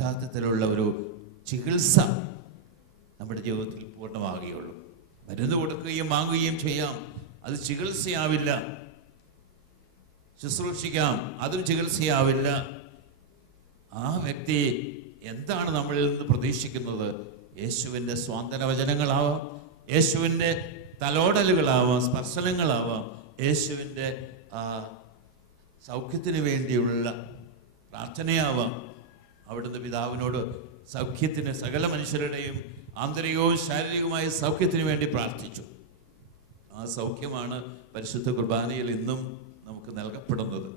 യഥാർത്ഥത്തിലുള്ള ഒരു ചികിത്സ നമ്മുടെ ജീവിതത്തിൽ പൂർണ്ണമാകുകയുള്ളൂ. മരുന്ന് കൊടുക്കുകയും വാങ്ങുകയും ചെയ്യാം, അത് ചികിത്സയാവില്ല. ശുശ്രൂഷിക്കാം, അതും ചികിത്സയാവില്ല. ആ വ്യക്തി എന്താണ് നമ്മളിൽ നിന്ന് പ്രതീക്ഷിക്കുന്നത്? യേശുവിൻ്റെ സ്വാന്തന വചനങ്ങളാവാം, യേശുവിൻ്റെ തലോടലുകളാവാം, സ്പർശനങ്ങളാവാം, യേശുവിൻ്റെ സൗഖ്യത്തിന് വേണ്ടിയുള്ള പ്രാർത്ഥനയാവാം. അവിടുന്ന് പിതാവിനോട് സൗഖ്യത്തിന്, സകല മനുഷ്യരുടെയും ആന്തരികവും ശാരീരികവുമായ സൗഖ്യത്തിന് വേണ്ടി പ്രാർത്ഥിച്ചു. ആ സൗഖ്യമാണ് പരിശുദ്ധ കുർബാനയിൽ ഇന്നും നമുക്ക് നൽകപ്പെടുന്നത്.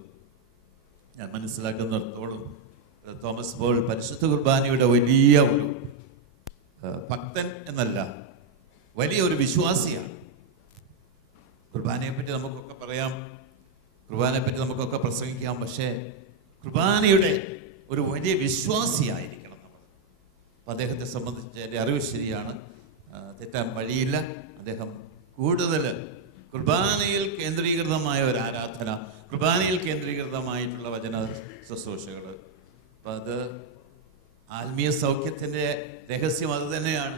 ഞാൻ മനസ്സിലാക്കുന്നിടത്തോളം തോമസ് പോൾ പരിശുദ്ധ കുർബാനയുടെ വലിയ ഒരു ഭക്തൻ എന്നല്ല, വലിയൊരു വിശ്വാസിയാണ്. കുർബാനയെപ്പറ്റി നമുക്കൊക്കെ പറയാം, കുർബാനയെപ്പറ്റി നമുക്കൊക്കെ പ്രസംഗിക്കാം, പക്ഷേ കുർബാനയുടെ ഒരു വലിയ വിശ്വാസിയായിരിക്കണം നമ്മൾ. അപ്പം അദ്ദേഹത്തെ സംബന്ധിച്ച് എൻ്റെ അറിവ് ശരിയാണ്, തെറ്റാൻ വഴിയില്ല. അദ്ദേഹം കൂടുതൽ കുർബാനയിൽ കേന്ദ്രീകൃതമായ ഒരു ആരാധന, കുർബാനയിൽ കേന്ദ്രീകൃതമായിട്ടുള്ള വചന ശുശ്രൂഷകൾ, അപ്പം അത് ആത്മീയ സൗഖ്യത്തിൻ്റെ രഹസ്യം അത് തന്നെയാണ്.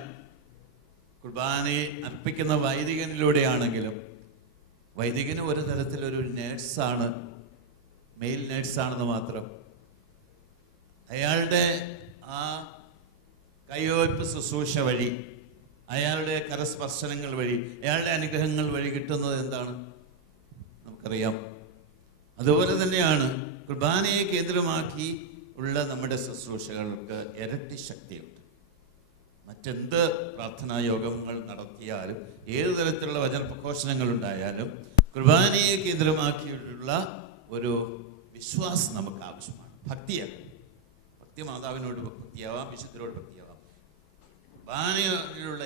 കുർബാനയെ അർപ്പിക്കുന്ന വൈദികനിലൂടെയാണെങ്കിലും, വൈദികന് ഒരു തരത്തിലൊരു നേഴ്സാണ്, മെയിൽ നേഴ്സാണെന്ന് മാത്രം. അയാളുടെ ആ കയ്യൊപ്പ് ശുശ്രൂഷ വഴി, അയാളുടെ കരസ്പർശനങ്ങൾ വഴി, അയാളുടെ അനുഗ്രഹങ്ങൾ വഴി കിട്ടുന്നത് എന്താണ് നമുക്കറിയാം. അതുപോലെ തന്നെയാണ് കുർബാനയെ കേന്ദ്രമാക്കി ഉള്ള നമ്മുടെ ശുശ്രൂഷകൾക്ക് ഇരട്ടി ശക്തിയുണ്ട്. മറ്റെന്ത് പ്രാർത്ഥനാ യോഗങ്ങൾ നടത്തിയാലും, ഏത് തരത്തിലുള്ള വചന പ്രഘോഷണങ്ങൾ ഉണ്ടായാലും, കുർബാനയെ കേന്ദ്രമാക്കിയിട്ടുള്ള ഒരു വിശ്വാസം നമുക്ക് ആവശ്യമാണ്. ഭക്തിയാണ്, ഭക്തി മാതാവിനോട് ഭക്തിയാവാം, വിശുദ്ധരോട് ഭക്തിയാവാം. കുർബാനയിലുള്ള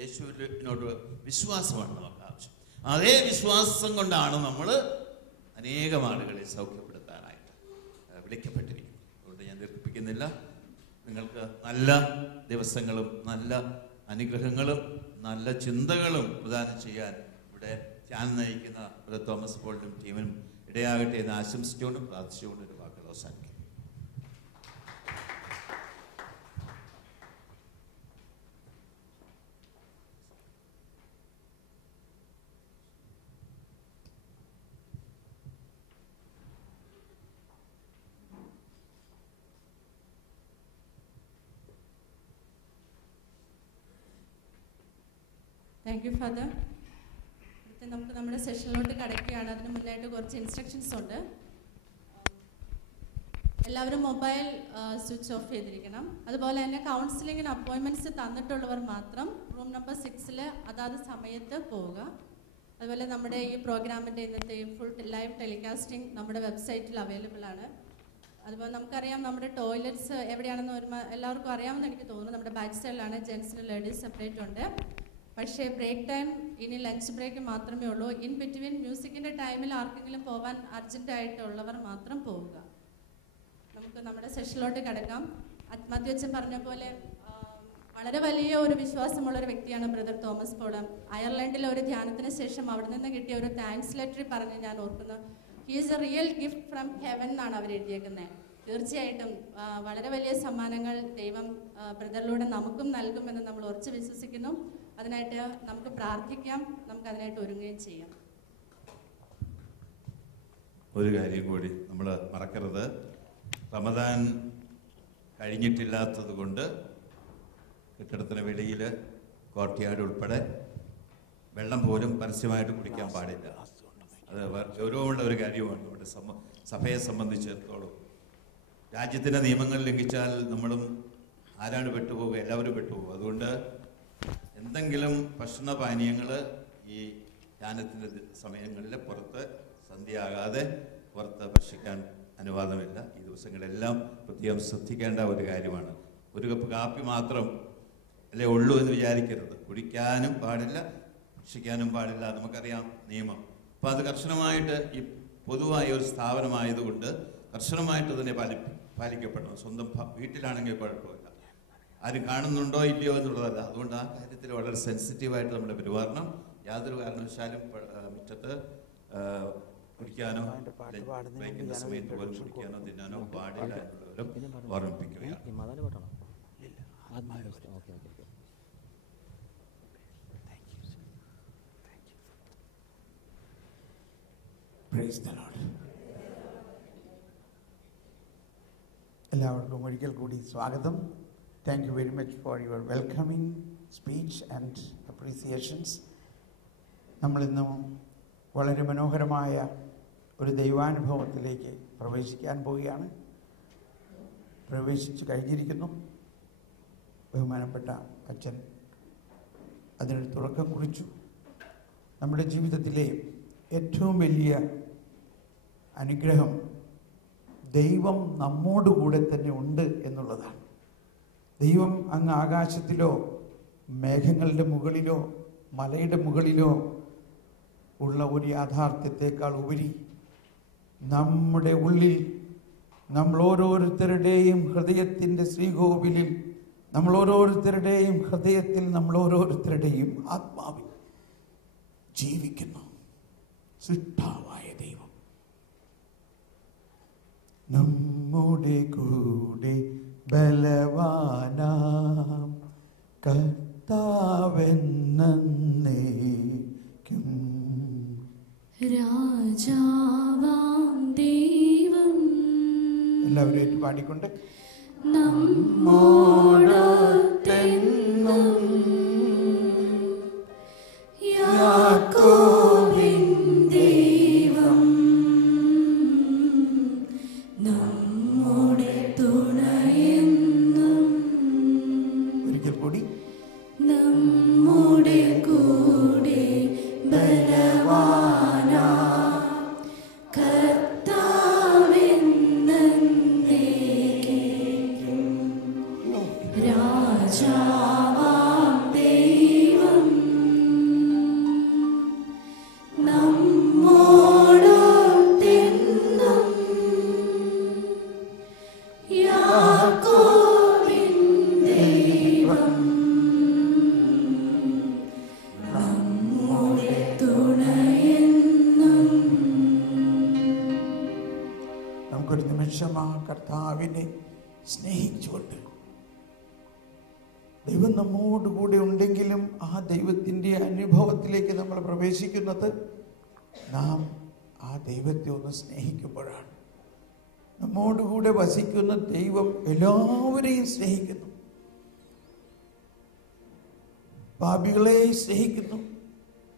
യേശുവിനോട് വിശ്വാസമാണ് നമുക്ക് ആവശ്യം. അതേ വിശ്വാസം കൊണ്ടാണ് നമ്മൾ അനേകം ആളുകളെ സൗഖ്യപ്പെടുത്താനായിട്ട് വിളിക്കപ്പെട്ടിരിക്കുന്നത്. അതുകൊണ്ട് ഞാൻ ദീർഘിപ്പിക്കുന്നില്ല. നിങ്ങൾക്ക് നല്ല ദിവസങ്ങളും നല്ല അനുഗ്രഹങ്ങളും നല്ല ചിന്തകളും പ്രദാനം ചെയ്യാൻ ഇവിടെ ധ്യാനം നയിക്കുന്ന ബ്രദർ തോമസ് പോളിനും ടീമിനും ഇടയാകട്ടെ എന്ന് ആശംസിച്ചുകൊണ്ടും പ്രാർത്ഥിച്ചുകൊണ്ടും ഒരു വാക്കുകൾ അവസാനിക്കും. Thank you father. നമുക്ക് നമ്മുടെ സെഷനിലോട്ട് കടക്കുകയാണ്. അതിന് മുന്നായിട്ട് കുറച്ച് ഇൻസ്ട്രക്ഷൻസ് ഉണ്ട്. എല്ലാവരും മൊബൈൽ സ്വിച്ച് ഓഫ് ചെയ്തിരിക്കണം. അതുപോലെ തന്നെ കൗൺസിലിങ്ങിന് അപ്പോയിൻമെൻറ്റ്സ് തന്നിട്ടുള്ളവർ മാത്രം റൂം നമ്പർ 6 അതാത് സമയത്ത് പോവുക. അതുപോലെ നമ്മുടെ ഈ പ്രോഗ്രാമിൻ്റെ ഇന്നത്തെ ഫുൾ ലൈവ് ടെലികാസ്റ്റിംഗ് നമ്മുടെ വെബ്സൈറ്റിൽ അവൈലബിൾ ആണ്. അതുപോലെ നമുക്കറിയാം നമ്മുടെ ടോയ്ലറ്റ്സ് എവിടെയാണെന്ന് എല്ലാവർക്കും അറിയാമെന്ന് എനിക്ക് തോന്നുന്നു. നമ്മുടെ ബാക്ക് സൈഡിലാണ്, ജെൻസിനും ലേഡീസ് സെപ്പറേറ്റ് ഉണ്ട്. പക്ഷേ ബ്രേക്ക് ടൈം ഇനി ലഞ്ച് ബ്രേക്ക് മാത്രമേ ഉള്ളൂ. ഇൻ ബിറ്റ്വീൻ മ്യൂസിക്കിൻ്റെ ടൈമിൽ ആർക്കെങ്കിലും പോകാൻ അർജൻറ്റായിട്ടുള്ളവർ മാത്രം പോവുക. നമുക്ക് നമ്മുടെ സെഷനിലോട്ട് കിടക്കാം. മധ്യവച്ചൻ പറഞ്ഞ പോലെ വളരെ വലിയ ഒരു വിശ്വാസമുള്ളൊരു വ്യക്തിയാണ് ബ്രദർ തോമസ് പോൾ. അയർലൻഡിലെ ഒരു ധ്യാനത്തിന് ശേഷം അവിടെ നിന്ന് കിട്ടിയ ഒരു താങ്ക്സ് ലെറ്റർ പറഞ്ഞ് ഞാൻ ഓർക്കുന്നു. He is A real gift from heaven എന്നാണ് അവർ എഴുതിയേക്കുന്നത്. തീർച്ചയായിട്ടും വളരെ വലിയ സമ്മാനങ്ങൾ ദൈവം ബ്രദറിലൂടെ നമുക്കും നൽകുമെന്ന് നമ്മൾ ഉറച്ചു വിശ്വസിക്കുന്നു. അതിനായിട്ട് നമുക്ക് പ്രാർത്ഥിക്കാം, നമുക്ക് അതിനായിട്ട് ഒരുങ്ങുകയും ചെയ്യാം. ഒരു കാര്യം കൂടി നമ്മൾ മറക്കരുത്. റമദാൻ കഴിഞ്ഞിട്ടില്ലാത്തത് കൊണ്ട് കെട്ടിടത്തിന് വെളിയിൽ കോർട്ട്യാർഡ് ഉൾപ്പെടെ വെള്ളം പോലും പരസ്യമായിട്ട് കുടിക്കാൻ പാടില്ല. അത് ഗൗരവമുള്ള ഒരു കാര്യമാണ് നമ്മുടെ സഭയെ സംബന്ധിച്ചിടത്തോളം. രാജ്യത്തിൻ്റെ നിയമങ്ങൾ ലംഘിച്ചാൽ നമ്മളും ആരാണ് പെട്ടുപോകുക? എല്ലാവരും പെട്ടുപോകും. അതുകൊണ്ട് എന്തെങ്കിലും ഭക്ഷണപാനീയങ്ങൾ ഈ ധ്യാനത്തിൻ്റെ സമയങ്ങളിൽ പുറത്ത് സന്ധ്യയാകാതെ പുറത്ത് ഭക്ഷിക്കാൻ അനുവാദമില്ല. ഈ ദിവസങ്ങളെല്ലാം പ്രത്യേകം ശ്രദ്ധിക്കേണ്ട ഒരു കാര്യമാണ്. ഒരു കപ്പ് കാപ്പി മാത്രം അല്ലേ ഉള്ളൂ എന്ന് വിചാരിക്കരുത്. കുടിക്കാനും പാടില്ല, ഭക്ഷിക്കാനും പാടില്ല. നമുക്കറിയാം നിയമം. അപ്പോൾ അത് കർശനമായിട്ട് ഈ പൊതുവായ ഒരു സ്ഥാപനമായതുകൊണ്ട് കർശനമായിട്ട് തന്നെ പാലിക്കപ്പെടണം. സ്വന്തം വീട്ടിലാണെങ്കിൽ കുഴപ്പമില്ല, ആരും കാണുന്നുണ്ടോ ഇല്ലയോ എന്നുള്ളതല്ല. അതുകൊണ്ട് ആ കാര്യത്തിൽ വളരെ സെൻസിറ്റീവായിട്ട് നമ്മൾ പെരുമാറണം. യാതൊരു കാരണവശാലും മുറ്റത്ത് കുടിക്കാനോ വയ്ക്കുന്ന സമയത്ത് പോലും കുടിക്കാനോ തിന്നാനോ പാടില്ല എന്നുള്ളവരും ഓർമ്മിപ്പിക്കുകയാണ്. Price the Lord. എല്ലാവർക്കും ഒരിക്കൽ കൂടി സ്വാഗതം. Thank you very much for your welcoming speech and appreciations. നമ്മളിന്ന് വളരെ മനോഹരമായ ഒരു ദൈവാനുഭവത്തിലേക്ക് പ്രവേശിക്കാൻ പോവുകയാണ്. പ്രവേശിച്ച് കഴിഞ്ഞിരിക്കുന്നു. ബഹുമാനപ്പെട്ട അച്ഛൻ അതിനൊരു തുടക്കം കുറിച്ചു. നമ്മുടെ ജീവിതത്തിലെ ഏറ്റവും വലിയ അനുഗ്രഹം ദൈവം നമ്മോടുകൂടെ തന്നെ ഉണ്ട് എന്നുള്ളതാണ്. ദൈവം അങ്ങ് ആകാശത്തിലോ മേഘങ്ങളുടെ മുകളിലോ മലയുടെ മുകളിലോ ഉള്ള ഒരു യാഥാർത്ഥ്യത്തെക്കാൾ ഉപരി നമ്മുടെ ഉള്ളിൽ, നമ്മൾ ഓരോരുത്തരുടെയും ഹൃദയത്തിൻ്റെ ശ്രീകോവിലിൽ, നമ്മൾ ഓരോരുത്തരുടെയും ഹൃദയത്തിൽ, നമ്മൾ ഓരോരുത്തരുടെയും ആത്മാവിൽ ജീവിക്കുന്നു സൃഷ്ടാവായ ദൈവം. നമ്മുടെ കൂടെ ബലവാനാം കർത്താവെന്നേക്കും രാജാവാം ദൈവം എല്ലാവരും ഏറ്റു പാടിക്കൊണ്ട് നമ്മോടൊത്തെന്നും യാക്കോബിൻ ദൈവം നമ്മുടെ തുണയെന്നും. ഒരിക്കൽ കൂടി നമ്മുടെ കൂടെ ബലവാനാ കർത്താവെന്നേക്കും രാജാവാം ദൈവം നമ്മോടൊത്തെന്നും യാക്കോബിൻ ദൈവം നമ്മുടെ തുണയെന്നും. നമുക്കൊരു നിമിഷം ആ കർത്താവിനെ സ്നേഹിച്ചുകൊണ്ട്, ദൈവം നമ്മോടുകൂടെ ഉണ്ടെങ്കിലും ആ ദൈവത്തിൻ്റെ അനുഭവത്തിലേക്ക് നമ്മൾ പ്രവേശിക്കുന്നത് നാം ആ ദൈവത്തെ ഒന്ന് സ്നേഹിക്കുമ്പോഴാണ്. നമ്മോടുകൂടെ വസിക്കുന്ന ദൈവം എല്ലാവരെയും സ്നേഹിക്കുന്നു. പാപികളെ സ്നേഹിക്കുന്നു,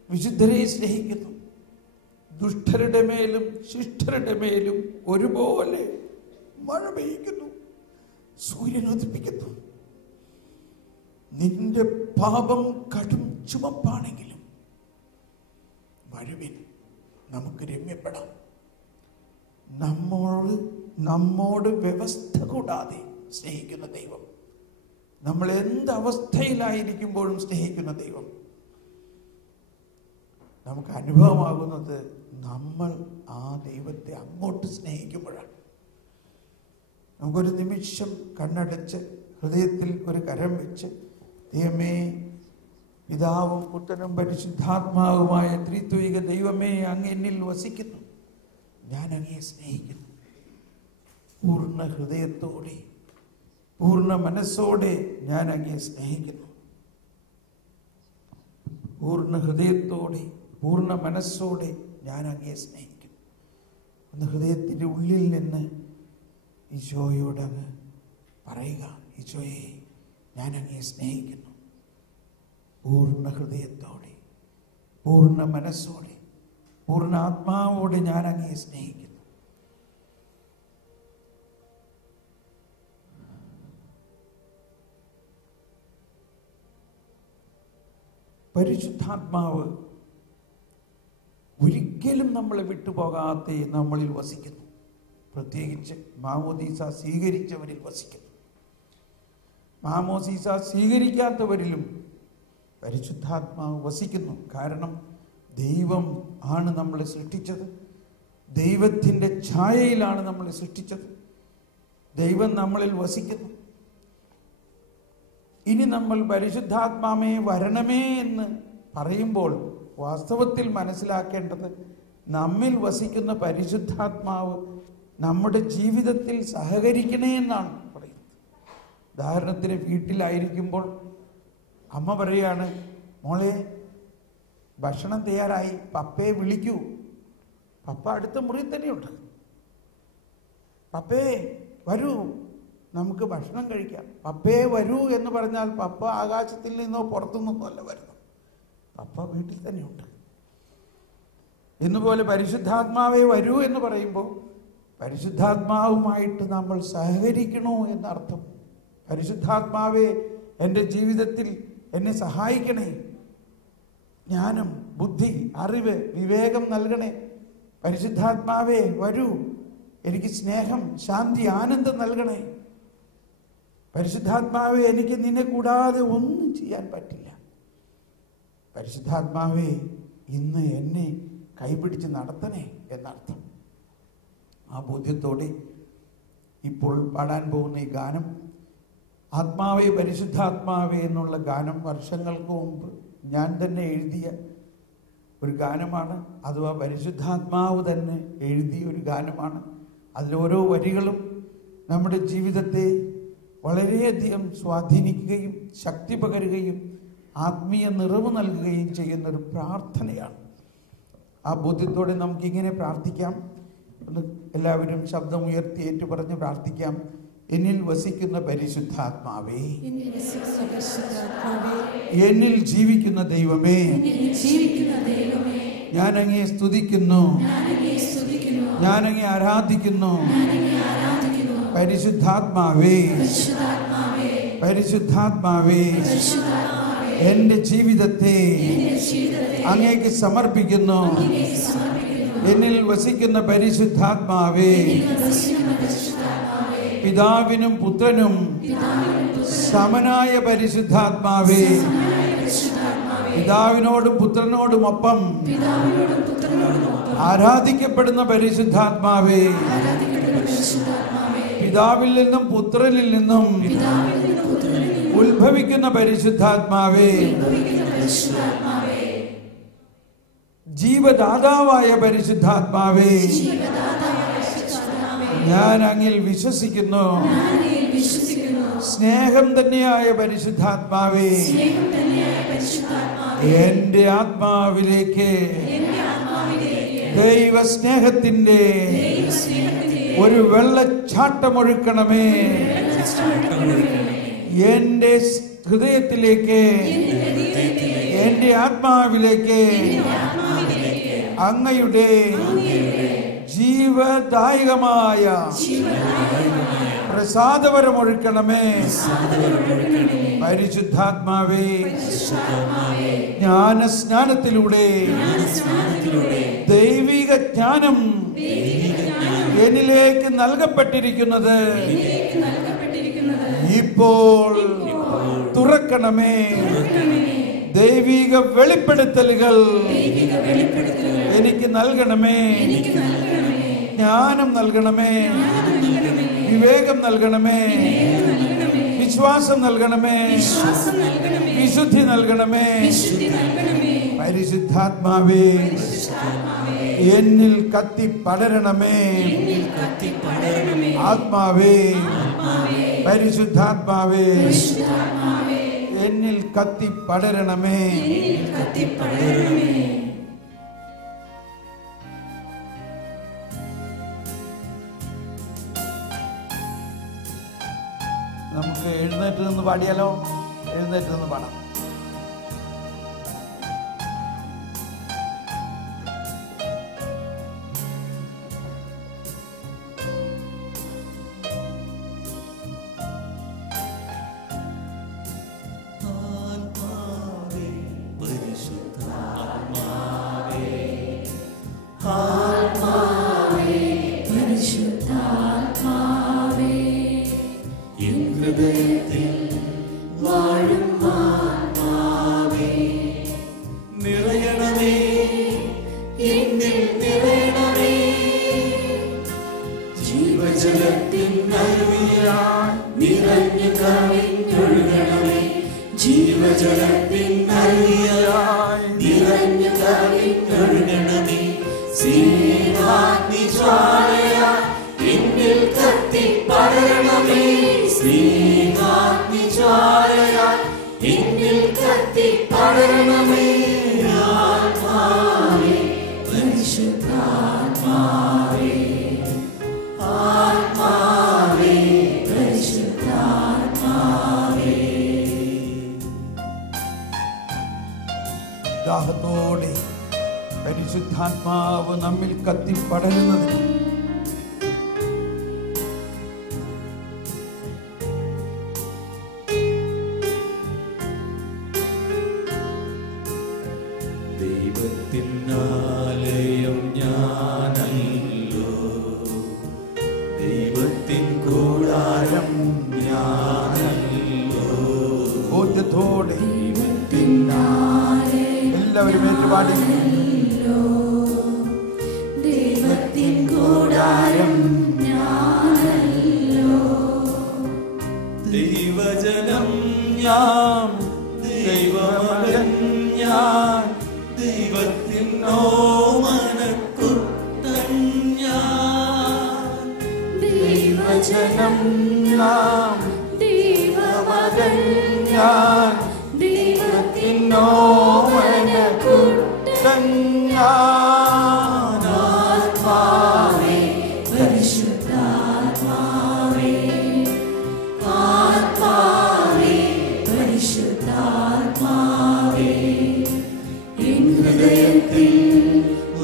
വിശുദ്ധരെ സ്നേഹിക്കുന്നു, ദുഷ്ടരുടെ മേലും ശിഷ്ടരുടെ മേലും ഒരുപോലെ മഴ പെയ്യിക്കുന്നു, സൂര്യൻ ഉദിപ്പിക്കുന്നു. നിന്റെ പാപം കടും ചുമപ്പാണെങ്കിലും വരുവിൻ, നമുക്ക് രമ്യപ്പെടാം. നമ്മോട് വ്യവസ്ഥ കൂടാതെ സ്നേഹിക്കുന്ന ദൈവം, നമ്മൾ എന്ത് അവസ്ഥയിലായിരിക്കുമ്പോഴും സ്നേഹിക്കുന്ന ദൈവം. നമുക്ക് അനുഭവമാകുന്നത് നമ്മൾ ആ ദൈവത്തെ അങ്ങോട്ട് സ്നേഹിക്കുമ്പോഴാണ്. നമുക്കൊരു നിമിഷം കണ്ണടച്ച് ഹൃദയത്തിൽ ഒരു കരം വെച്ച്, ദൈവമേ, പിതാവും പുത്രനും പരിശുദ്ധാത്മാവുമായ ത്രിത്വിക ദൈവമേ, അങ്ങ് എന്നിൽ വസിക്കുന്നു, ഞാൻ അങ്ങയെ സ്നേഹിക്കുന്നു. പൂർണ്ണ ഹൃദയത്തോടെ, പൂർണ്ണ മനസ്സോടെ ഞാൻ അങ്ങയെ സ്നേഹിക്കുന്നു. പൂർണ്ണ ഹൃദയത്തോടെ, പൂർണ്ണ മനസ്സോടെ ഞാൻ അങ്ങയെ സ്നേഹിക്കുന്നു. ഒന്ന് ഹൃദയത്തിൻ്റെ ഉള്ളിൽ നിന്ന് ഈശോയോട് അങ്ങ് പറയുക, ഈശോയെ, ഞാൻ അങ്ങയെ സ്നേഹിക്കുന്നു. പൂർണ്ണ ഹൃദയത്തോടെ, പൂർണ്ണ മനസ്സോടെ, പൂർണ്ണ ആത്മാവോടെ ഞാൻ അങ്ങയെ സ്നേഹിക്കുന്നു. പരിശുദ്ധാത്മാവ് ഒരിക്കലും നമ്മളെ വിട്ടുപോകാതെ നമ്മളിൽ വസിക്കുന്നു. പ്രത്യേകിച്ച് മാമോദീസ സ്വീകരിച്ചവരിൽ വസിക്കുന്നു. മാമോദീസ സ്വീകരിക്കാത്തവരിലും പരിശുദ്ധാത്മാവ് വസിക്കുന്നു. കാരണം ദൈവം ആണ് നമ്മളെ സൃഷ്ടിച്ചത്. ദൈവത്തിൻ്റെ ഛായയിലാണ് നമ്മളെ സൃഷ്ടിച്ചത്. ദൈവം നമ്മളിൽ വസിക്കുന്നു. ഇനി നമ്മൾ പരിശുദ്ധാത്മാവേ വരണമേ എന്ന് പറയുമ്പോൾ വാസ്തവത്തിൽ മനസ്സിലാക്കേണ്ടത്, നമ്മിൽ വസിക്കുന്ന പരിശുദ്ധാത്മാവ് നമ്മുടെ ജീവിതത്തിൽ സഹകരിക്കണേ എന്നാണ് പറയുന്നത്. ഉദാഹരണത്തിന് വീട്ടിലായിരിക്കുമ്പോൾ അമ്മ പറയാണ്, മോളെ ഭക്ഷണം തയ്യാറായി, പപ്പയെ വിളിക്കൂ. പപ്പ അടുത്ത മുറിയിൽ തന്നെയുണ്ട്. പപ്പേ വരൂ, നമുക്ക് ഭക്ഷണം കഴിക്കാം. പപ്പേ വരൂ എന്ന് പറഞ്ഞാൽ പപ്പ ആകാശത്തിൽ നിന്നോ പുറത്തു നിന്നോ അല്ല വരുന്നു, പപ്പ വീട്ടിൽ തന്നെയുണ്ട്. ഇന്നുപോലെ പരിശുദ്ധാത്മാവേ വരൂ എന്ന് പറയുമ്പോൾ പരിശുദ്ധാത്മാവുമായിട്ട് നമ്മൾ സഹകരിക്കണോ എന്നർത്ഥം. പരിശുദ്ധാത്മാവേ എൻ്റെ ജീവിതത്തിൽ എന്നെ സഹായിക്കണേ, ജ്ഞാനം, ബുദ്ധി, അറിവ്, വിവേകം നൽകണേ. പരിശുദ്ധാത്മാവേ വരൂ, എനിക്ക് സ്നേഹം, ശാന്തി, ആനന്ദം നൽകണേ. പരിശുദ്ധാത്മാവേ എനിക്ക് നിന്നെ കൂടാതെ ഒന്നും ചെയ്യാൻ പറ്റില്ല. പരിശുദ്ധാത്മാവേ ഇന്ന് എന്നെ കൈപിടിച്ച് നടത്തണേ എന്നർത്ഥം. ആ ബോധ്യത്തോടെ ഇപ്പോൾ പാടാൻ പോകുന്ന ഈ ഗാനം, ആത്മാവേ പരിശുദ്ധാത്മാവേ എന്നുള്ള ഗാനം വർഷങ്ങൾക്ക് മുമ്പ് ഞാൻ തന്നെ എഴുതിയ ഒരു ഗാനമാണ്. അഥവാ പരിശുദ്ധാത്മാവ് തന്നെ എഴുതിയ ഒരു ഗാനമാണ്. അതിലോരോ വരികളും നമ്മുടെ ജീവിതത്തെ വളരെയധികം സ്വാധീനിക്കുകയും ശക്തി പകരുകയും ആത്മീയ നിറവ് നൽകുകയും ചെയ്യുന്നൊരു പ്രാർത്ഥനയാണ്. ആ ബോധ്യത്തോടെ നമുക്കിങ്ങനെ പ്രാർത്ഥിക്കാം. എല്ലാവരും ശബ്ദം ഉയർത്തി ഏറ്റു പറഞ്ഞ് പ്രാർത്ഥിക്കാം. എന്നിൽ വസിക്കുന്ന പരിശുദ്ധാത്മാവേ, എന്നിൽ ജീവിക്കുന്ന ദൈവമേ, ഞാൻ അങ്ങയെ സ്തുതിക്കുന്നു, ഞാൻ അങ്ങയെ ആരാധിക്കുന്നു. പരിശുദ്ധാത്മാവേ, പരിശുദ്ധാത്മാവേ, എന്റെ ജീവിതത്തെ അങ്ങേക്ക് സമർപ്പിക്കുന്നു. എന്നിൽ വസിക്കുന്ന പരിശുദ്ധാത്മാവേ, പിതാവിനും പുത്രനും സമനായ പരിശുദ്ധാത്മാവേ, പിതാവിനോടും പുത്രനോടുമൊപ്പം ആരാധിക്കപ്പെടുന്ന പരിശുദ്ധാത്മാവേ, പിതാവിൽ നിന്നും പുത്രനിൽ നിന്നും ഉത്ഭവിക്കുന്ന പരിശുദ്ധാത്മാവേ, ജീവദാതാവായ പരിശുദ്ധാത്മാവേ, ഞാൻ അങ്ങിൽ വിശ്വസിക്കുന്നു. സ്നേഹം തന്നെയായ പരിശുദ്ധാത്മാവേ, എന്റെ ആത്മാവിലേക്ക് ദൈവസ്നേഹത്തിന്റെ ഒരു വെള്ളച്ചാട്ടമൊഴുക്കണമേ. എന്റെ ഹൃദയത്തിലേക്ക്, എന്റെ ആത്മാവിലേക്ക് അങ്ങയുടെ ജീവദായകമായ പ്രസാദവരമൊഴുക്കണമേ. പരിശുദ്ധാത്മാവേ, ജ്ഞാനസ്നാനത്തിലൂടെ ദൈവിക ജ്ഞാനം എന്നിലേക്ക് നൽകപ്പെട്ടിരിക്കുന്നത് ഇപ്പോൾ തുറക്കണമേ. ദൈവിക വെളിപ്പെടുത്തലുകൾ എനിക്ക് നൽകണമേ. ജ്ഞാനം നൽകണമേ, വിവേകം നൽകണമേ, വിശ്വാസം നൽകണമേ, വിശുദ്ധി നൽകണമേ. പരിശുദ്ധാത്മാവേ, എന്നിൽ കത്തി പടരണമേ. ആത്മാവേ, പരിശുദ്ധാത്മാവേ, എന്നിൽ കത്തി പടരണമേ. നമുക്ക് എഴുന്നേറ്റ് നിന്ന് പാടിയാലോ? എഴുന്നേറ്റ് നിന്ന് പാടാം. പരിശുദ്ധാത്മാവേ, ഉത്സാഹത്തോടെ പരിശുദ്ധാത്മാവ് നമ്മിൽ കത്തിപ്പടരുന്നതിന് ദൈവത്തിനാലയം ഞാനല്ലോ, ദൈവത്തിൻ കൂടാരം ഞാനല്ലോ, ബോധ്യത്തോടെ എല്ലാവരും ഏറ്റുപാടി ദൈവത്തിൻ കൂടാരം ഞാനല്ലോ, ദൈവജനം ഞാൻ, ദൈവമകൻ ഞാൻ, ദൈവത്തിൻ ഓമനക്കുട്ടൻ ഞാൻ, ദൈവജനം നാം, ദൈവമകൻ ഞാൻ, ദൈവത്തിൻ ഓമനക്കുട്ടൻ ഞാൻ. ആത്മാവേ പരിശുദ്ധാത്മാവേ, ആത്മാവേ പരിശുദ്ധാത്മാവേ, എൻ ഹൃദയത്തിൽ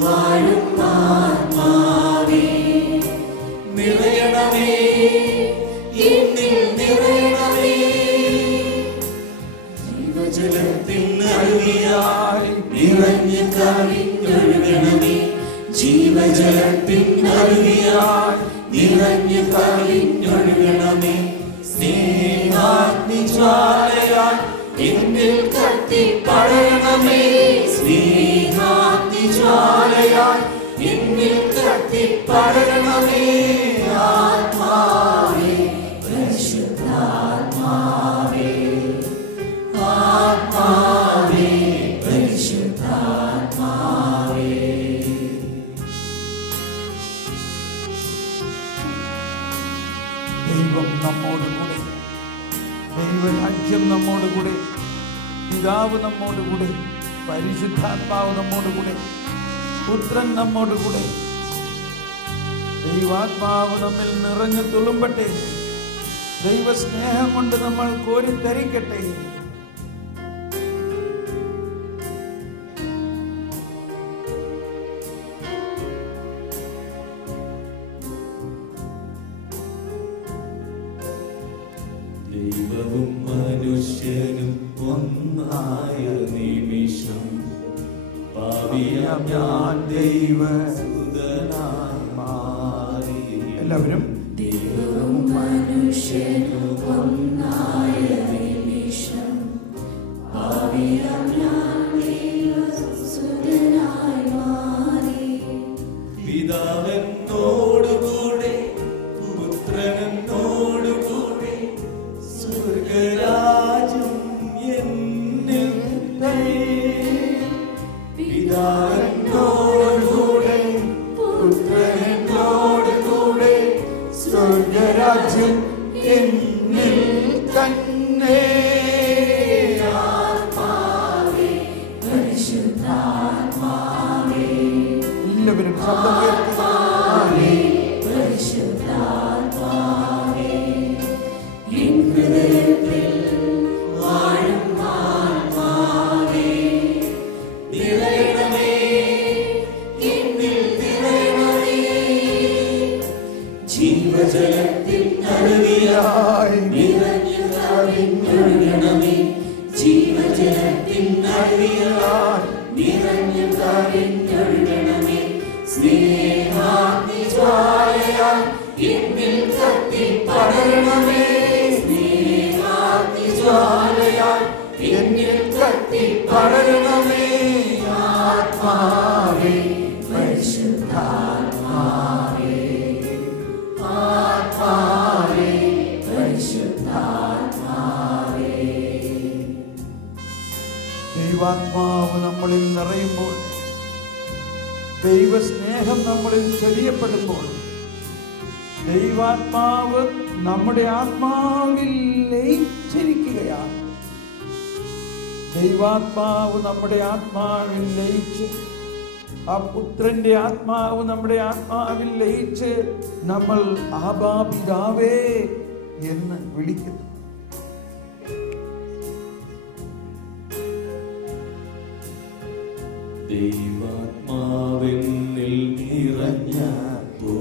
വാഴും ആത്മാവേ, നിറയണമേ, എന്നിൽ നിറയണമേ, ജീവജലത്തിൻ അരുവിയായി നിറഞ്ഞു കവിഞ്ഞൊഴുകണമേ, ജീവജലത്തിൻ അരുവിയായി നിറഞ്ഞു കവിഞ്ഞൊഴുകണമേ, സ്നേഹാഗ്നിജ്വാലയായി എന്നിൽ കത്തിപ്പടരണമേ, സ്നേഹാഗ്നിജ്വാലയായി എന്നിൽ കത്തിപ്പടരണമേ, ആത്മാവേ പരിശുദ്ധാത്മാവേ, ആത്മാവേ പരിശുദ്ധാത്മാവേ. ദൈവം നമ്മോടുകൂടെ, ദൈവരാജ്യം നമ്മോടുകൂടെ, പിതാവ് നമ്മോടുകൂടെ, പരിശുദ്ധാത്മാവ് നമ്മോടുകൂടെ, പുത്രൻ നമ്മോടുകൂടെ. ദൈവാത്മാവ് നമ്മിൽ നിറഞ്ഞു തുളുമ്പട്ടെ, ദൈവസ്നേഹം കൊണ്ട് നമ്മൾ കോരിത്തരിക്കട്ടെ. ദൈവവും മനുഷ്യനും ഒന്നായ നിമിഷം, പാപിയാം ഞാൻ ദൈവസുതനായി മാറി. എല്ലാവരും ദൈവവും മനുഷ്യനും ഒന്നായ നിമിഷം, പാപിയാം ഞാൻ ദൈവസുതനായി മാറി. പിതാവെന്നോടുകൂടെ പുത്രനെന്നോടുകൂടെ സ്വർഗരാജ്യം എന്നിൽ പിതാവെന്നോടുകൂടെ പുത്രനോടുകൂടെ സ്വർഗരാജ്യം എന്നിൽ തന്നെ. ആത്മാവേ പരിശുദ്ധാത്മാവേ, എല്ലാവരും ശബ്ദം ഉയർത്തി പരിശുദ്ധാത്മാവേ, എൻ ഹൃദയത്തിൽ വാഴും ആത്മാവേ, നിറയണമേ, എന്നിൽ നിറയണമേ, ജീവജലത്തിൻ അരുവിയായി നിറഞ്ഞു കവിഞ്ഞൊഴുകണമേ, ജീവജലത്തിൻ അരുവിയായി നിറഞ്ഞു കവിഞ്ഞൊഴുകണമേ, സ്നേഹാഗ്നിജ്വാലയായി എന്നിൽ കത്തിപ്പടരണമേ, സ്നേഹാഗ്നിജ്വാലയായി എന്നിൽ കത്തിപ്പടരണമേ, ആത്മാവേ പരിശുദ്ധാത്മാവേ, ആത്മാവേ പരിശുദ്ധാത്മാവേ. ദൈവാത്മാവ് നമ്മളിൽ നിറയുമ്പോൾ, ദൈവസ്നേഹം നമ്മളിൽ ചൊരിയപ്പെടുമ്പോൾ, ദൈവാത്മാവ് നമ്മുടെ ആത്മാവിൽ ലയിച്ചിരിക്കുകയാണ്. ദൈവാത്മാവ് നമ്മുടെ ആത്മാവിൽ ലയിച്ച്, ആ പുത്രന്റെ ആത്മാവ് നമ്മുടെ ആത്മാവിൽ ലയിച്ച് നമ്മൾ ആബാ പിതാവേ എന്ന് വിളിക്കുന്നു. ദൈവാത്മാവെന്നിൽ നിറഞ്ഞപ്പോ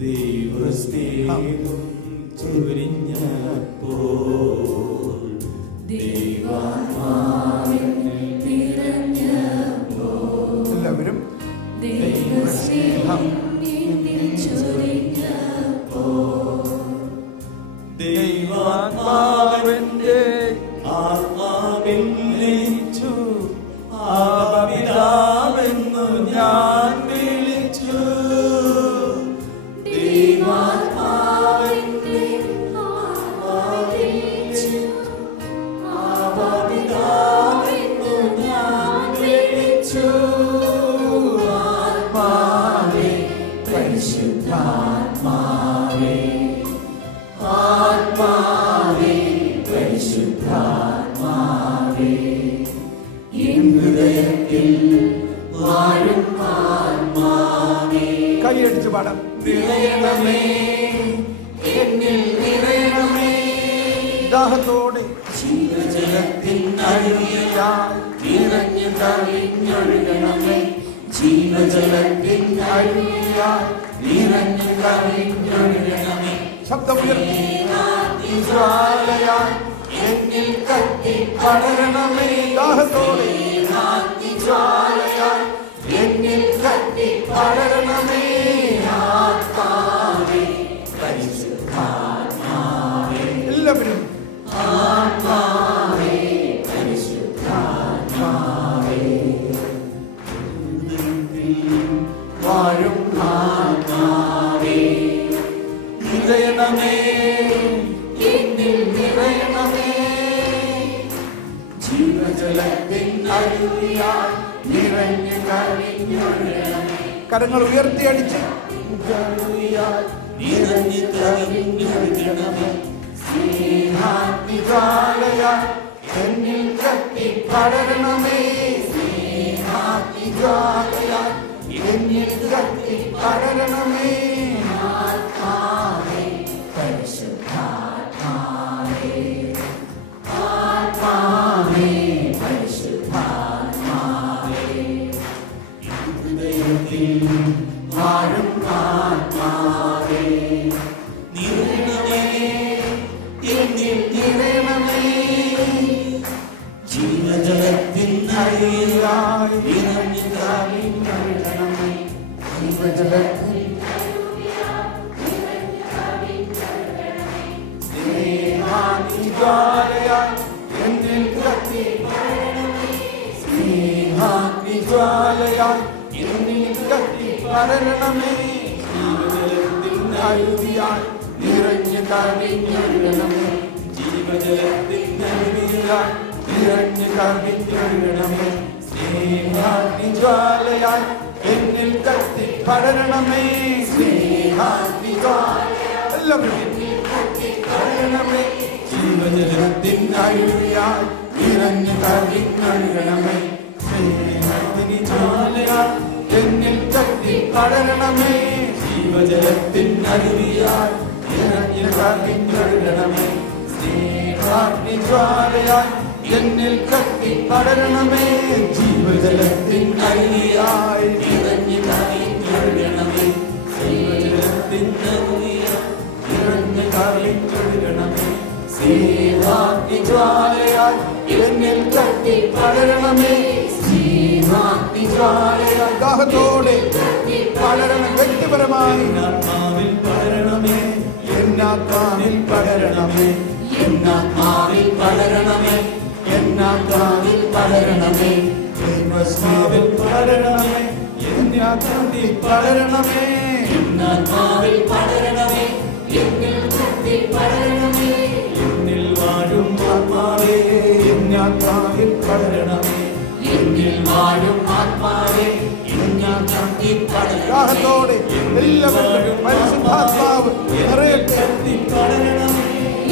ദൈവസ്നേഹം ചൊരിഞ്ഞപ്പോ ദൈവാത്മാവെന്നിൽ നിറഞ്ഞപ്പോ എല്ലാവരും ദൈവസ്നേഹം എന്നിൽ ചൊരിഞ്ഞപ്പോ ദൈവാത്മാവെന്റെ ആത്മാവിൽ ലയിച്ചു ആപിതാവെന്നു ഞാൻ വിളിച്ചു ദൈവാത്മാവിന്റെ ആത്മാവിൽ ആപിതാവെന്നു ഞാൻ വിളിച്ചു ആത്മാവേ പരിശുദ്ധാത്മാവേ ആത്മാവേ പരിശുദ്ധാത്മാവേ എൻ ഹൃദയത്തിൽ വാഴും ആത്മാവേ കൈയടിച്ച് പാടാം. നിറയണമേ എന്നിൽ നിറയണമേ ദാഹത്തോടെ ജീവജലത്തിൻ അരുവിയായി നിറഞ്ഞു കവിഞ്ഞൊഴുകണമേ ജീവജലത്തിൻ അരുവിയായി നിറഞ്ഞു കവിഞ്ഞൊഴുകണമേ ശബ്ദമുയർത്തി ജ്വാലയായി എന്നിൽ കത്തി പടരണമേ ദാഹത്തോടെ ജ്വാലയായി എന്നിൽ കത്തി പടരണമേ ആത്മാവേ പരിശുദ്ധാത്മാവേ എല്ലാവരും ആത്മാവേ പരിശുദ്ധാത്മാവേ വാഴും ആത്മാവേ നിറയണമേ എന്നിൽ നിറയണമേ ജീവജലത്തിൻ അരുവിയായി നിറഞ്ഞു കവിഞ്ഞൊഴുകണമേ കരങ്ങൾ ഉയർത്തി അടിച്ച് അരുവിയായി നിറഞ്ഞു കവിഞ്ഞൊഴുകണമേ സ്നേഹാഗ്നിജ്വാലയായി എന്നിൽ കത്തി പടരണമേ സ്നേഹാഗ്നിജ്വാലയായി എന്നിൽ കത്തി പടരണമേ ആത്മാവേ പരിശുദ്ധാത്മാവേ ആത്മാവേ പരിശുദ്ധാത്മാവേ ഹൃദയത്തിൽ വാഴും ആത്മാവേ നിറയണമേ എന്നിൽ നിറയണമേ ജീവജലത്തിൻ അരുവിയായി നിറഞ്ഞു കവിഞ്ഞൊഴുകണമേ ജീവജലത്തിൻ സ്നേഹാഗ്നിജ്വാലയായി എന്നിൽ കത്തി സ്നേഹാഗ്നിജ്വാലയായി എന്നിൽ കത്തി പടരണമേ ജീവജലത്തിൻ അരുവിയായി നിറഞ്ഞു കവിഞ്ഞൊഴുകണമേ ജീവജലത്തിൻ അരുവിയായി നിറഞ്ഞു കവിഞ്ഞൊഴുകണമേ സ്നേഹാഗ്നിജ്വാലയായി എന്നിൽ കത്തി പടരണമേ സ്നേഹാഗ്നിജ്വാലയായി എല്ലാവരും പടരണമേ ജീവജലത്തിൻ അരുവിയായി നിറഞ്ഞു കവിഞ്ഞൊഴുകണമേ സ്നേഹാഗ്നിജ്വാലയായി എന്നിൽ കത്തി പടരണമേ ജീവജലത്തിൻ അരുവിയായി നിറഞ്ഞു കവിഞ്ഞൊഴുകണമേ സ്നേഹാഗ്നിജ്വാലയായി എന്നിൽ കത്തി പടരണമേ ജീവജലത്തിൻ അരുവിയായി നിറഞ്ഞു കവിഞ്ഞൊഴുകണമേ ജീവജലത്തിൻ അരുവിയായി നിറഞ്ഞു കവിഞ്ഞൊഴുകണമേ സ്നേഹാഗ്നിജ്വാലയായി എന്നിൽ കത്തി പടരണമേ സ്നേഹാഗ്നിജ്വാലയായി ദാഹത്തോടെ പടരണം വ്യക്തിപരമായി ആത്മാവിൽ പടരണമേ എന്നാത്മാവിൽ പടരണമേ എന്നാത്മാവിൽ പടരണമേ എന്നാത്മാവിൽ പടരണമേ ദൈവസ്നാവിൽ പടരണമേ എന്നാത്മാവിൽ പടരണമേ എന്നാത്മാവിൽ പടരണമേ എന്നിൽ കത്തി പടരണമേ എന്നിൽ വാഴും ആത്മാവേ എന്നാത്മാവിൽ പടരണമേ എന്നിൽ വാഴും ആത്മാവേ എന്നാത്മാവിൽ പടരണമേ ദാഹത്തോടെ എല്ലാവരും പരിശുദ്ധാത്മാവ് നിറയട്ടെ പടരണമേ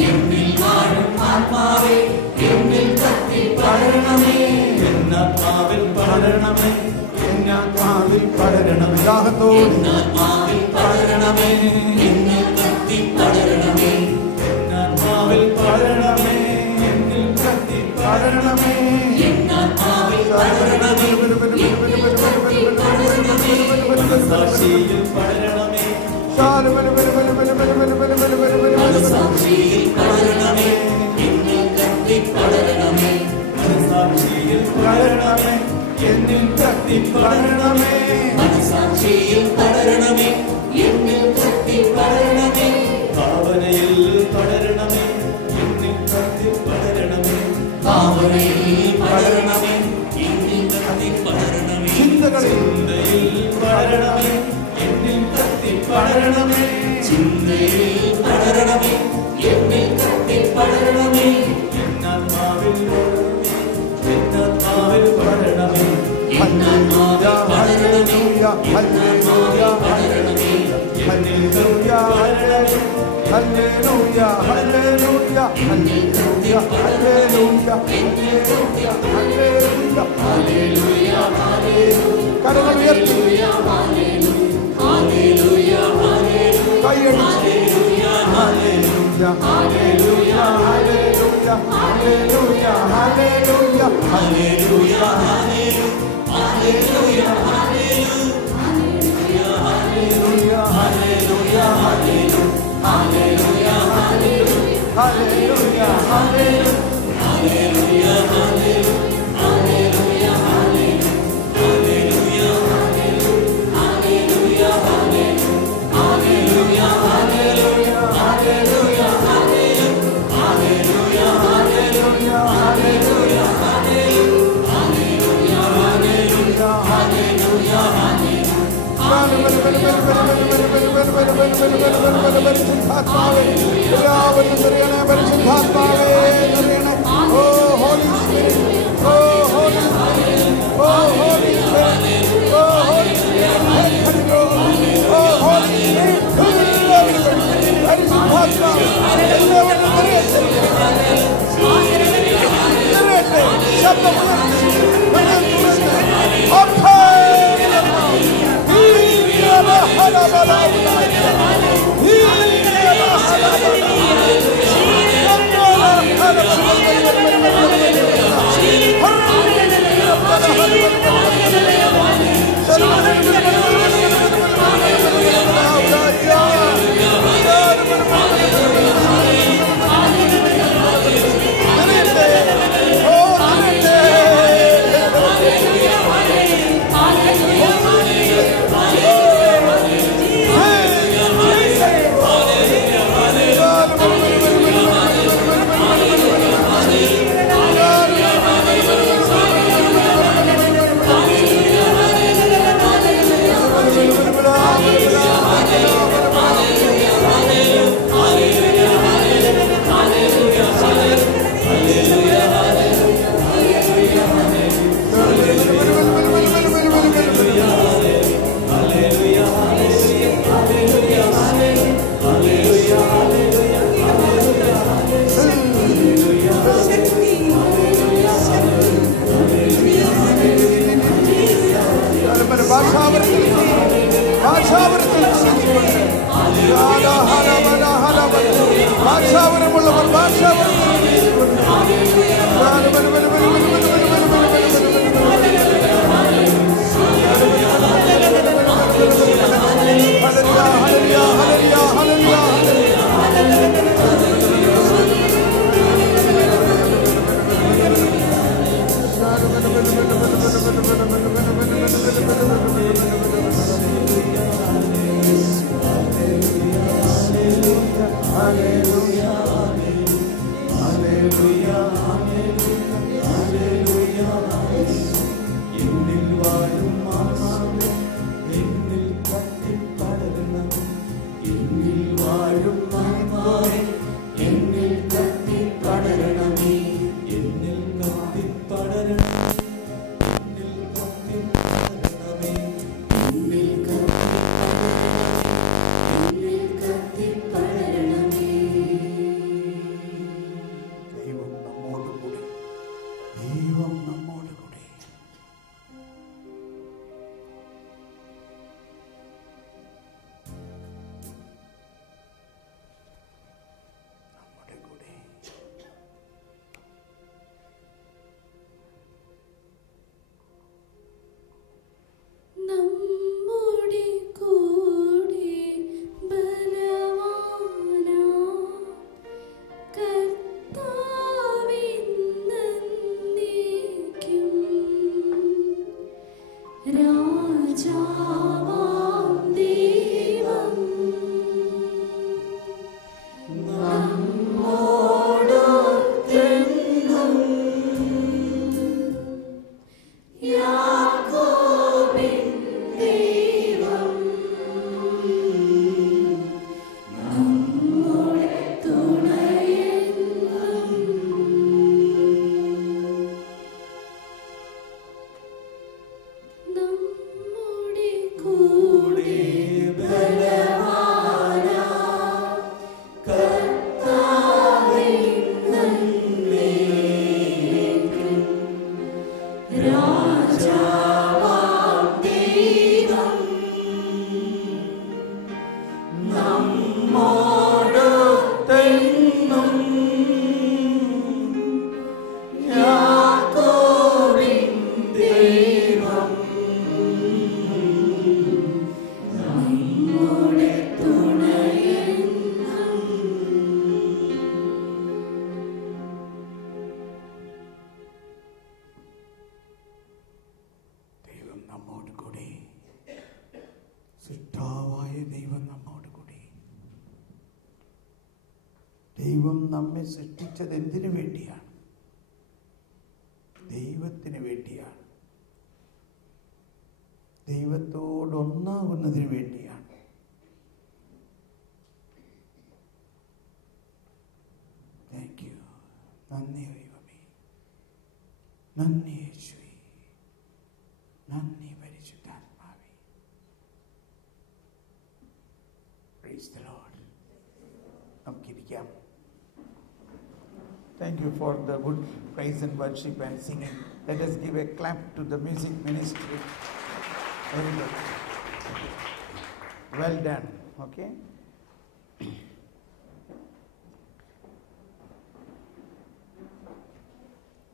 എന്നിൽ വാഴും ആത്മാവേ എന്നിൽ കത്തി പടരണമേ എന്നാത്മാവിൽ പടരണമേ എന്നാത്മാവിൽ പടരണമേ ദാഹത്തോടെ എന്നാത്മാവിൽ പടരണമേ എന്നിൽ കത്തി പടരണമേ എന്നാത്മാവിൽ പടരണമേ എന്നിൽ കത്തി പടരണമേ പടരണമേ എന്നാത്മാവിൽ പടരണമേ മനസാക്ഷിയിൽ പടരണമേ മനസാക്ഷിയിൽ പടരണമേ എന്നിൽ കത്തി പടരണമേ മനസാക്ഷിയിൽ പടരണമേ എന്നിൽ കത്തി പടരണമേ മനസാക്ഷിയിൽ പടരണമേ എന്നിൽ കത്തി പടരണമേ ഭാവനയിൽ പടരണമേ എന്നിൽ കത്തി പടരണമേ ഭാവനയിൽ പടരണമേ എന്നിൽ കത്തി പടരണമേ ചിന്തയിൽ പടരണമേ എന്നിൽ കത്തി പടരണമേ ചിന്തയിൽ പടരണമേ എന്നിൽ കത്തി പടരണമേ എന്നാത്മാവിൽ പടരണമേ എന്നാത്മാവിൽ പടരണമേ hallelujah hallelujah hallelujah hallelujah hallelujah hallelujah hallelujah കരങ്ങൾ ഉയർത്തി കൈയടിച്ച് hallelujah hallelujah hallelujah hallelujah hallelujah hallelujah നമ്മെ സൃഷ്ടിച്ചത് എന്തിനു വേണ്ടിയാണ്? ദൈവത്തിന് വേണ്ടിയാണ്. ദൈവത്തോടൊന്നാകുന്നതിന് വേണ്ടിയാണ്. Thank you. നന്ദി ദൈവമേ, നന്ദി യേശുവേ, നന്ദി പരിശുദ്ധാത്മാവേ. Praise the Lord. നമുക്കിരിക്കാം. Thank you for the good praise and worship and singing. Let us give a clap to the music ministry. Very good. Well done. Okay.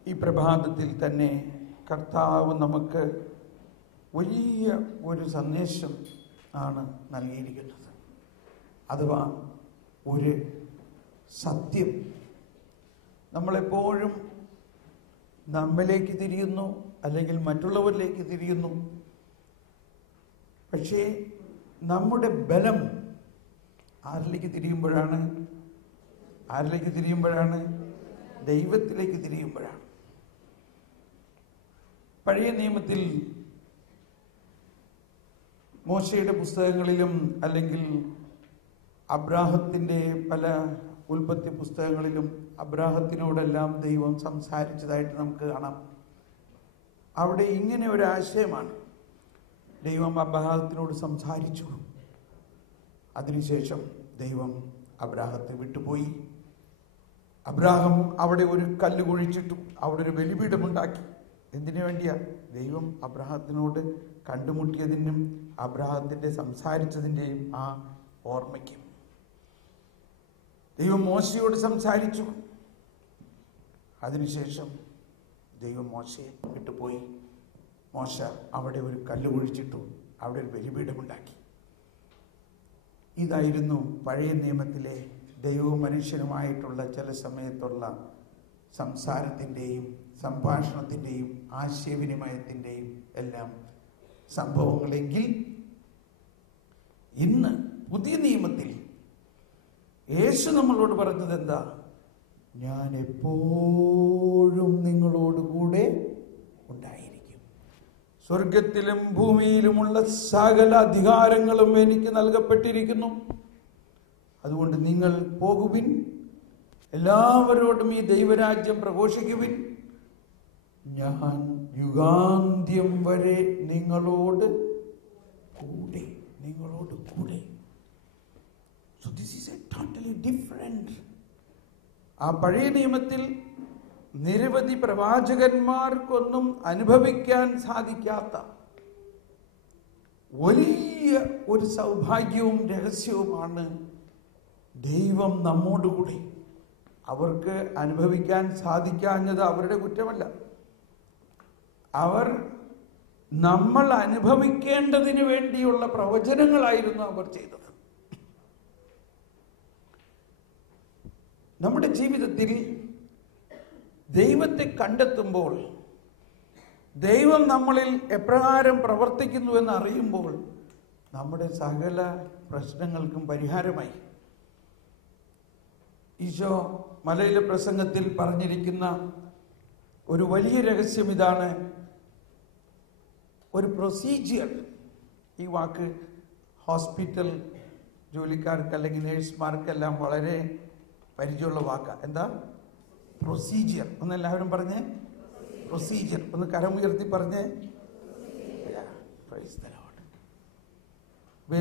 ഈ പ്രഭാതത്തിൽ തന്നെ കർത്താവ് നമുക്ക് വലിയ ഒരു സന്ദേശം ആണ് നൽകിയിരിക്കുന്നത്. അഥവാ ഒരു സത്യം. നമ്മളെപ്പോഴും നമ്മിലേക്ക് തിരിയുന്നു, അല്ലെങ്കിൽ മറ്റുള്ളവരിലേക്ക് തിരിയുന്നു. പക്ഷേ നമ്മുടെ ബലം ആരിലേക്ക് തിരിയുമ്പോഴാണ്? ദൈവത്തിലേക്ക് തിരിയുമ്പോഴാണ്. പഴയ നിയമത്തിൽ മോശയുടെ പുസ്തകങ്ങളിലും അല്ലെങ്കിൽ അബ്രാഹത്തിൻ്റെ പല ഉൽപ്പത്തി പുസ്തകങ്ങളിലും അബ്രാഹത്തിനോടെല്ലാം ദൈവം സംസാരിച്ചതായിട്ട് നമുക്ക് കാണാം. അവിടെ ഇങ്ങനെ ഒരു ആശയമാണ്. ദൈവം അബ്രാഹത്തിനോട് സംസാരിച്ചു. അതിനുശേഷം ദൈവം അബ്രാഹത്തെ വിട്ടുപോയി. അബ്രാഹം അവിടെ ഒരു കല്ല് കുഴിച്ചിട്ടു, അവിടെ ഒരു ബലിപീഠമുണ്ടാക്കി. എന്തിനു വേണ്ടിയാ? ദൈവം അബ്രാഹത്തിനോട് കണ്ടുമുട്ടിയതിനും അബ്രാഹത്തിൻ്റെ സംസാരിച്ചതിൻ്റെയും ആ ഓർമ്മയ്ക്കും. ദൈവം മോശയോട് സംസാരിച്ചു. അതിനുശേഷം ദൈവം മോശയെ വിട്ടുപോയി. മോശ അവിടെ ഒരു കല്ല് കുഴിച്ചിട്ടു, അവിടെ ഒരു ബലിപീഠമുണ്ടാക്കി. ഇതായിരുന്നു പഴയ നിയമത്തിലെ ദൈവവും മനുഷ്യനുമായിട്ടുള്ള ചില സമയത്തുള്ള സംസാരത്തിൻ്റെയും സംഭാഷണത്തിൻ്റെയും ആശയവിനിമയത്തിൻ്റെയും എല്ലാം സംഭവങ്ങളെങ്കിൽ ഇന്ന് പുതിയ നിയമത്തിൽ യേശു നമ്മളോട് പറഞ്ഞത് എന്താ? ഞാൻ എപ്പോഴും നിങ്ങളോട് കൂടെ ഉണ്ടായിരിക്കും. സ്വർഗത്തിലും ഭൂമിയിലുമുള്ള സകല അധികാരങ്ങളും എനിക്ക് നൽകപ്പെട്ടിരിക്കുന്നു. അതുകൊണ്ട് നിങ്ങൾ പോകുവിൻ, എല്ലാവരോടും ഈ ദൈവരാജ്യം പ്രഘോഷിക്കുവിൻ. ഞാൻ യുഗാന്ത്യം വരെ നിങ്ങളോട് കൂടെ. So this is a totally different. ആ പഴയ നിയമത്തിൽ നിരവധി പ്രവാചകന്മാർക്കൊന്നും അനുഭവിക്കാൻ സാധിക്കാത്ത വലിയ ഒരു സൗഭാഗ്യവും രഹസ്യവുമാണ് ദൈവം നമ്മോടുകൂടി. അവർക്ക് അനുഭവിക്കാൻ സാധിക്കാഞ്ഞത് അവരുടെ കുറ്റമല്ല. അവർ നമ്മൾ അനുഭവിക്കേണ്ടതിന് വേണ്ടിയുള്ള പ്രവചനങ്ങളായിരുന്നു അവർ ചെയ്തത്. നമ്മുടെ ജീവിതത്തിൽ ദൈവത്തെ കണ്ടെത്തുമ്പോൾ, ദൈവം നമ്മളിൽ എപ്രകാരം പ്രവർത്തിക്കുന്നു എന്ന് അറിയുമ്പോൾ നമ്മുടെ സകല പ്രശ്നങ്ങൾക്കും പരിഹാരമായി. ഈശോ മലയിലെ പ്രസംഗത്തിൽ പറഞ്ഞിരിക്കുന്ന ഒരു വലിയ രഹസ്യം ഇതാണ്. ഒരു പ്രൊസീജിയർ. ഈ വാക്ക് ഹോസ്പിറ്റൽ ജോലിക്കാർക്ക് അല്ലെങ്കിൽ നേഴ്സുമാർക്കെല്ലാം വളരെ പരിചയമുള്ള വാക്കാണ്. എന്താ? പ്രൊസീജിയർ. ഒന്ന് എല്ലാവരും പറഞ്ഞേ, പ്രൊസീജിയർ. ഒന്ന് കരമുയർത്തി പറഞ്ഞേ.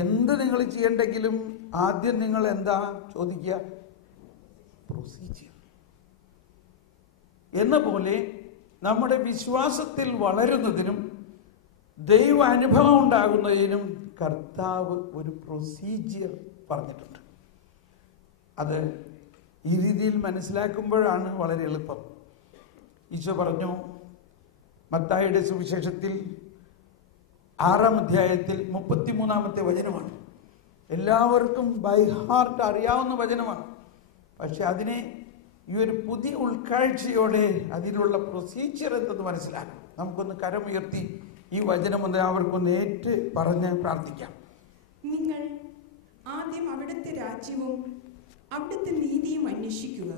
എന്ത് നിങ്ങൾ ചെയ്യണ്ടെങ്കിലും ആദ്യം നിങ്ങൾ എന്താ ചോദിക്കുക? പ്രൊസീജിയർ. എന്ന പോലെ നമ്മുടെ വിശ്വാസത്തിൽ വളരുന്നതിനും ദൈവ അനുഭവം ഉണ്ടാകുന്നതിനും കർത്താവ് ഒരു പ്രൊസീജിയർ പറഞ്ഞിട്ടുണ്ട്. അത് ഈ രീതിയിൽ മനസ്സിലാക്കുമ്പോഴാണ് വളരെ എളുപ്പം. ഈശോ പറഞ്ഞു, മത്തായിയുടെ സുവിശേഷത്തിൽ 6-ാം അധ്യായത്തിൽ 33-ാമത്തെ വചനമാണ്. എല്ലാവർക്കും ബൈ ഹാർട്ട് അറിയാവുന്ന വചനമാണ്. പക്ഷെ അതിനെ ഈ ഒരു പുതിയ ഉൾക്കാഴ്ചയോടെ അതിലുള്ള പ്രൊസീജിയർ എന്തെന്ന് മനസ്സിലാക്കണം. നമുക്കൊന്ന് കരമുയർത്തി ഈ വചനം ഒന്ന് അവർക്കൊന്ന് ഏറ്റ് പറഞ്ഞ് പ്രാർത്ഥിക്കാം. നിങ്ങൾ ആദ്യം അവിടുത്തെ രാജ്യവും അവിടുത്തെ നീതിയും അന്വേഷിക്കുക.